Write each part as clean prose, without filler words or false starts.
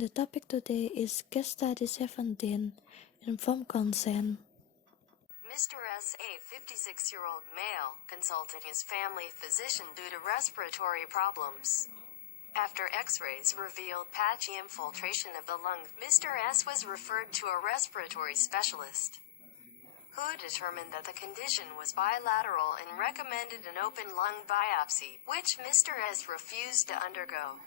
The topic today is Case Study 17, Informed Consent. Mr. S., a 56-year-old male, consulted his family physician due to respiratory problems. After x-rays revealed patchy infiltration of the lung, Mr. S. was referred to a respiratory specialist, who determined that the condition was bilateral and recommended an open lung biopsy, which Mr. S. refused to undergo.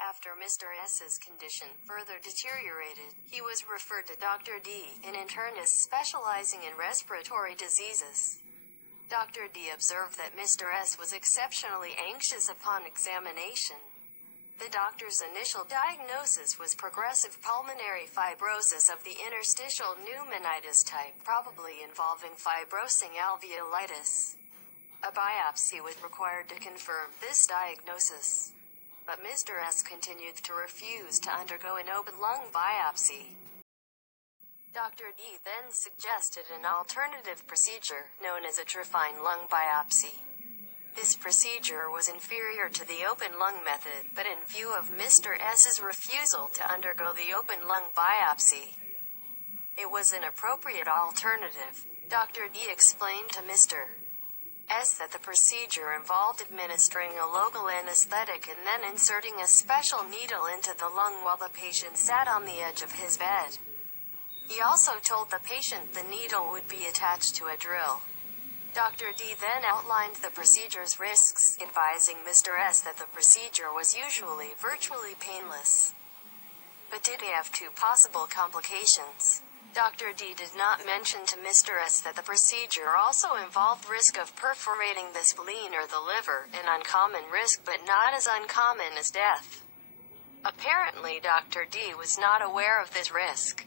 After Mr. S.'s condition further deteriorated, he was referred to Dr. D., an internist specializing in respiratory diseases. Dr. D. observed that Mr. S. was exceptionally anxious upon examination. The doctor's initial diagnosis was progressive pulmonary fibrosis of the interstitial pneumonitis type, probably involving fibrosing alveolitis. A biopsy was required to confirm this diagnosis, but Mr. S. continued to refuse to undergo an open lung biopsy. Dr. D. then suggested an alternative procedure, known as a trifine lung biopsy. This procedure was inferior to the open lung method, but in view of Mr. S.'s refusal to undergo the open lung biopsy, it was an appropriate alternative. Dr. D. explained to Mr. S. that the procedure involved administering a local anesthetic and then inserting a special needle into the lung while the patient sat on the edge of his bed. He also told the patient the needle would be attached to a drill. Dr. D. then outlined the procedure's risks, advising Mr. S. that the procedure was usually virtually painless, but did have two possible complications. Dr. D. did not mention to Mr. S. that the procedure also involved risk of perforating the spleen or the liver, an uncommon risk but not as uncommon as death. Apparently, Dr. D. was not aware of this risk.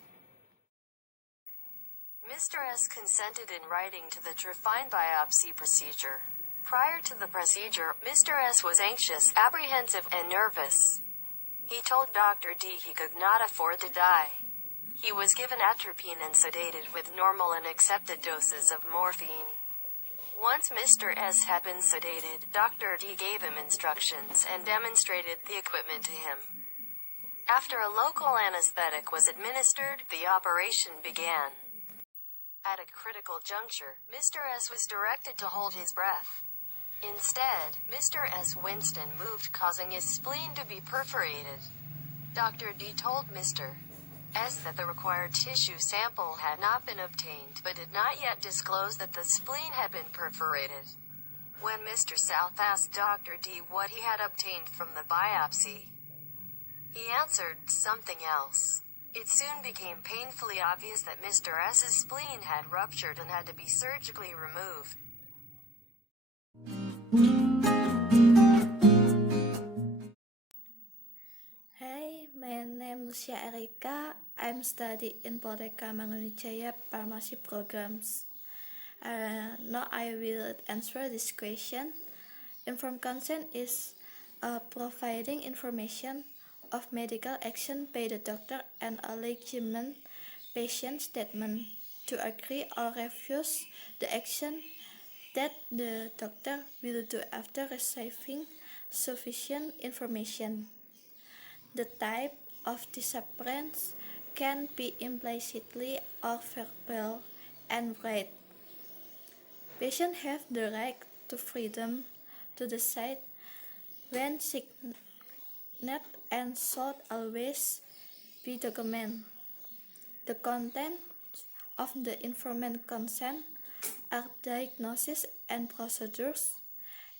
Mr. S. consented in writing to the trifine biopsy procedure. Prior to the procedure, Mr. S. was anxious, apprehensive, and nervous. He told Dr. D. he could not afford to die. He was given atropine and sedated with normal and accepted doses of morphine. Once Mr. S. had been sedated, Dr. D. gave him instructions and demonstrated the equipment to him. After a local anesthetic was administered, the operation began. At a critical juncture, Mr. S. was directed to hold his breath. Instead, Mr. S. winced and moved, causing his spleen to be perforated. Dr. D. told Mr. S. that the required tissue sample had not been obtained, but did not yet disclose that the spleen had been perforated. When Mr. South asked Dr. D. what he had obtained from the biopsy, he answered something else. It soon became painfully obvious that Mr. S.'s spleen had ruptured and had to be surgically removed. Hi, my name is Lucia Erika. I'm studying in Polteka Mangunwijaya Pharmacy programs. Now I will answer this question. Informed consent is providing information of medical action by the doctor and a legitimate patient statement to agree or refuse the action that the doctor will do after receiving sufficient information. The type of disappearance can be implicitly or verbal and right. Patients have the right to freedom to decide when sickness and should always be documented. The content of the informed consent are diagnosis and procedures,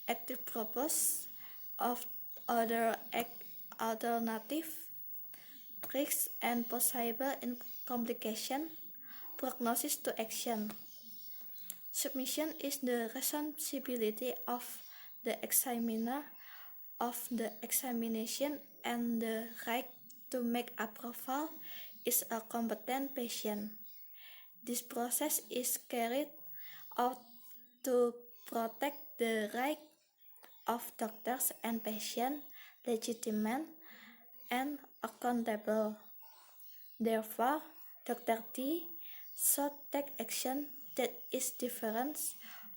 active purpose of other alternative, risks and possible complication, prognosis to action. Submission is the responsibility of the examiner of the examination, and the right to make approval is a competent patient. This process is carried out to protect the right of doctors and patients, legitimate and accountable. Therefore, Dr. D should take action that is different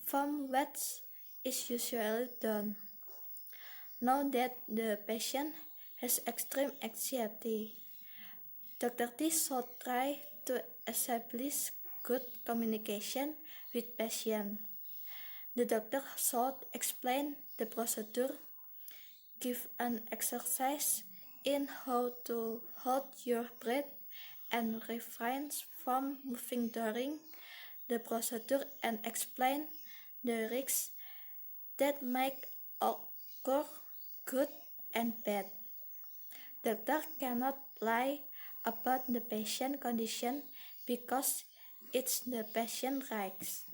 from what is usually done. Know that the patient has extreme anxiety. Dr. T should try to establish good communication with patient. The doctor should explain the procedure, give an exercise in how to hold your breath, and refrain from moving during the procedure and explain the risks that might occur, good and bad. Doctor cannot lie about the patient condition because it's the patient rights.